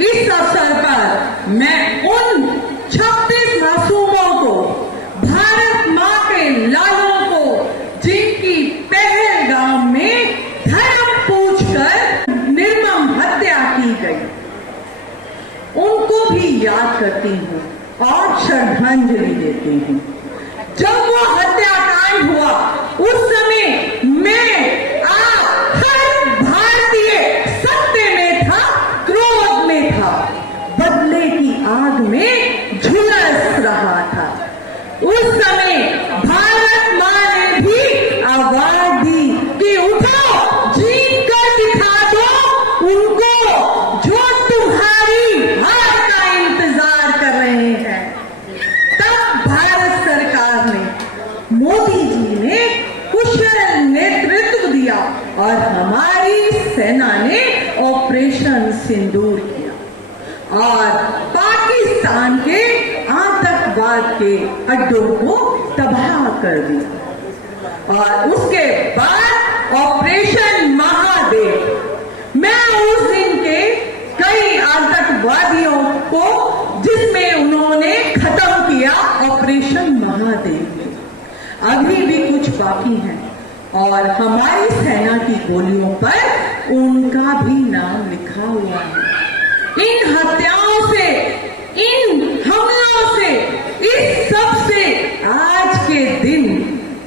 इस अवसर पर मैं उन 36 मासूमों को, भारत माँ के लालों को, जिनकी पहलगाम में धर्म पूछकर निर्मम हत्या की गई, उनको भी याद करती हूँ और श्रद्धांजलि देती हूँ। जब वो हत्याकांड हुआ उस समय मैं, आप, हर भारतीय सत्य में था, क्रोध में था, बदले की आग में झुलस रहा था। उस समय भारत माँ ने भी आवाज दी कि उठो, जीत कर दिखा दो उनको जो तुम्हारी हार का इंतजार कर रहे हैं। तब भारत सरकार ने, मोदी जी ने कुशल नेतृत्व दिया और हमारी सेना ने ऑपरेशन सिंदूर किया और पाकिस्तान के आतंकवाद के अड्डों को तबाह कर दिया। और उसके बाद ऑपरेशन महादेव, मैं उस दिन के कई आतंकवादियों को, जिसमें उन्होंने खत्म किया ऑपरेशन महादेव में, अभी भी कुछ बाकी है और हमारी सेना की गोलियों पर उनका भी नाम लिखा हुआ है। इन हत्याओं से, इन हमलों से, इस सब से आज के दिन,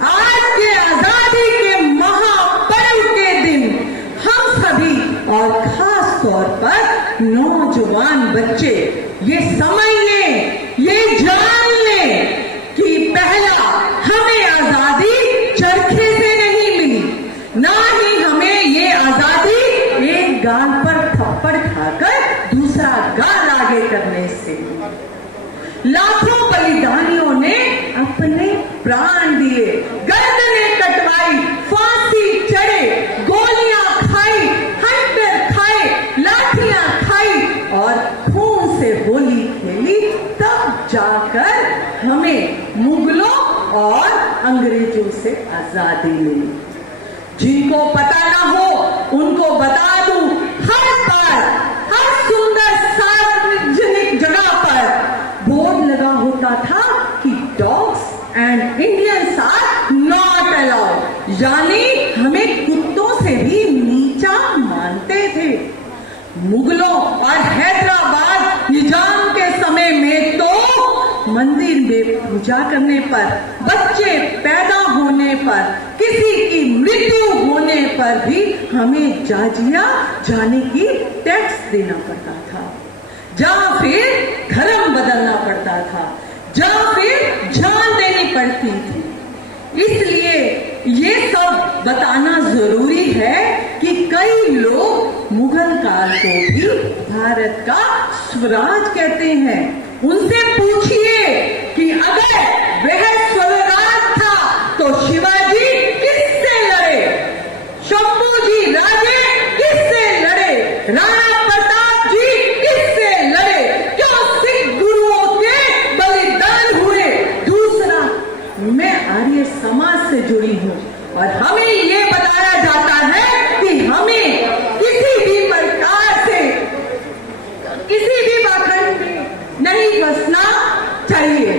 आज के आजादी के महापर्व के दिन हम सभी और खास तौर पर नौजवान बच्चे ये समझ लें, ये जान लें कि पहला हमें आजादी चरखे से नहीं मिली, ना ही हमें ये आजादी एक गाल पर थप्पड़ खाकर दूसरा गाल आगे करने से। लाखों बलिदानियों ने अपने प्राण दिए, गर्दनें कटवाई, फांसी चढ़े, गोलियां खाई, हंटर खाए, लाठियां खाई और खून से होली खेली, तब जाकर हमें मुगलों और अंग्रेजों से आजादी मिली। जिनको पता ना हो उनको बता दूं, हर बार, हर सुंदर सार्वजनिक जगह पर बोर्ड लगा होता था कि dogs and Indians are not allowed, यानी हमें कुत्तों से भी नीचा मानते थे। मुगलों और हैदराबाद निजाम के समय में तो मंदिर में पूजा करने पर, बच्चे पैदा होने पर, किसी की मृत्यु होने पर भी हमें जाजिया जाने की टैक्स देना पड़ता था, या फिर धर्म बदलना पड़ता था, या फिर जान देनी पड़ती थी। इसलिए ये सब बताना जरूरी है कि कई लोग मुगल काल को भी भारत का स्वराज कहते हैं। उनसे पूछिए कि अगर वह स्वराज था तो शिवाजी किससे लड़े, शंभूजी राजे किससे लड़े, राणा प्रताप जी किससे लड़े, क्यों सिख गुरुओं के बलिदान हुए। दूसरा, मैं आर्य समाज से जुड़ी हूँ और हमें ये बताया जाता है कि हमें किसी भी प्रकार से, किसी भी पाखंड में नहीं बसना चाहिए।